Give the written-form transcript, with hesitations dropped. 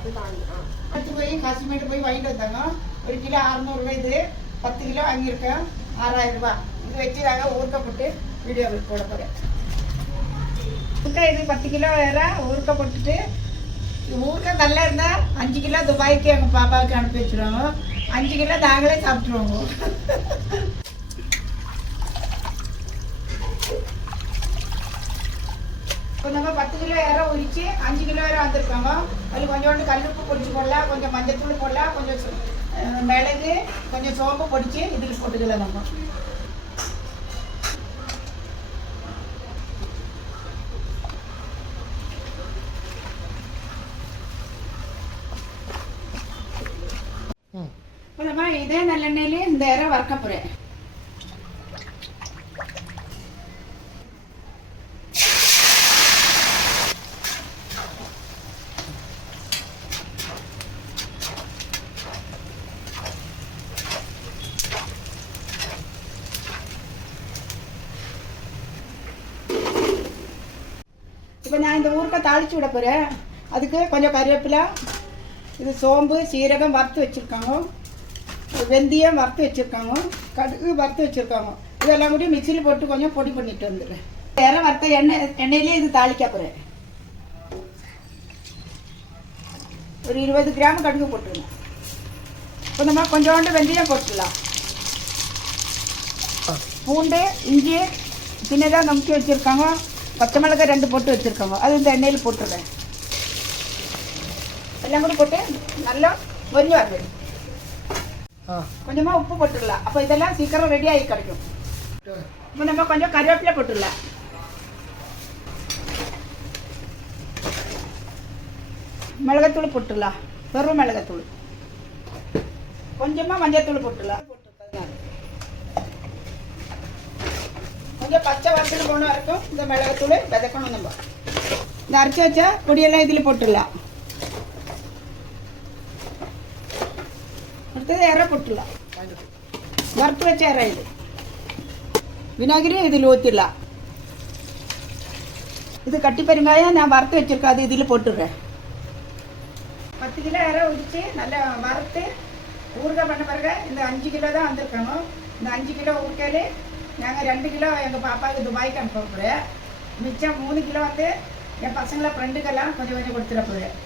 அடுத்து போய் காசிமேட்டு போய் வாங்கிட்டு வந்தாங்க. 1 கிலோ 600 ரூபாய். இது 10 கிலோ வாங்கியிருக்கேன், 6000 ரூபாய். இது வச்சு நாங்கள் ஊறுக்கப்பட்டு வீடியோ போட போகிறேன். இது 10 கிலோ வேறு ஊறுக்கப்பட்டுட்டு ஊறுக்க நல்லா இருந்தால் 5 கிலோ துபாய்க்கு எங்கள் பாப்பாவுக்கு அனுப்பி வச்சுருவாங்க. 5 கிலோ நாங்களே சாப்பிட்ருவோங்க. கொஞ்சமாக 10 கிலோ இறை உரிச்சு 5 கிலோ இறை வந்திருக்காங்க. அதில் கொஞ்சோண்டு கல்லுப்பு பொடிச்சு போடலாம், கொஞ்சம் மஞ்சத்தூள் போடலாம், கொஞ்சம் மிளகு, கொஞ்சம் சோம்பு பொடிச்சு இதில் போட்டுக்கலாம். நம்ம கொஞ்சமா இதே நல்லெண்ணெயிலே இந்த இறை வறுக்க போகிறேன். இப்போ நான் இந்த ஊறுக்க தாளித்து விட போகிறேன். அதுக்கு கொஞ்சம் கருவேப்பிலை, இது சோம்பு, சீரகம் வறுத்து வச்சுருக்காங்க, வெந்தயம் வறுத்து வச்சுருக்காங்க, கடுகு வறுத்து வச்சுருக்காங்க. இதெல்லாம் கூட மிக்சியில் போட்டு கொஞ்சம் பொடி பண்ணிட்டு வந்துடுறேன். வேற வறுத்த எண்ணெயிலே இது தாளிக்க போகிறேன். ஒரு 20 கிராம் கடுகு போட்டுருணும். இப்போ நம்ம கொஞ்சோண்டு வெந்தயம் போட்டுடலாம். பூண்டு, இஞ்சி சின்னதாக நமுக்கி வச்சுருக்காங்க, பச்சை மிளகாய் 2 போட்டு வச்சுருக்காங்க. அது இந்த எண்ணெயில் போட்டுருவேன். எல்லாம் கூட போட்டு நல்லா பொரிஞ்சு வரணும். கொஞ்சமாக உப்பு போட்டுடலாம். அப்போ இதெல்லாம் சீக்கிரம் ரெடி ஆகி கிடைக்கும். இப்போ நம்ம கொஞ்சம் கருவேப்பிலை போட்டுடலாம். மிளகாத்தூள் போட்டுடலாம், வெறும் மிளகாத்தூள். கொஞ்சமாக மஞ்சத்தூள் போட்டுடலாம். கொஞ்சம் பச்சை வாசனை போன வரைக்கும் இந்த மிளகாத்தூள் விதக்கணும். நம்ம இந்த அரைச்சி வச்சா பொடியெல்லாம் இதில் போட்டுடலாம். அடுத்தது இறை போட்டுடலாம். வறுத்து வச்ச இறை இது. விநாகிரி இதில் ஊற்றிடலாம். இது கட்டி பெருங்காயம் நான் வறுத்து வச்சுருக்கேன், அது இதில் போட்டுடுறேன். 10 கிலோ இறை உரித்து நல்லா வறுத்து ஊறுகாய் பண்ண பிறகு இந்த 5 கிலோ தான் வந்திருக்காங்க. இந்த 5 கிலோ ஊறுக்காயிலே நாங்கள் 2 கிலோ எங்கள் பாப்பாவுக்கு துபாய்க்கு அனுப்ப போகிறேன். மிச்சம் 3 கிலோ வந்து என் பசங்களை ஃப்ரெண்டுக்கெல்லாம் கொஞ்சம் கொஞ்சம் கொடுத்துட போகிறேன்.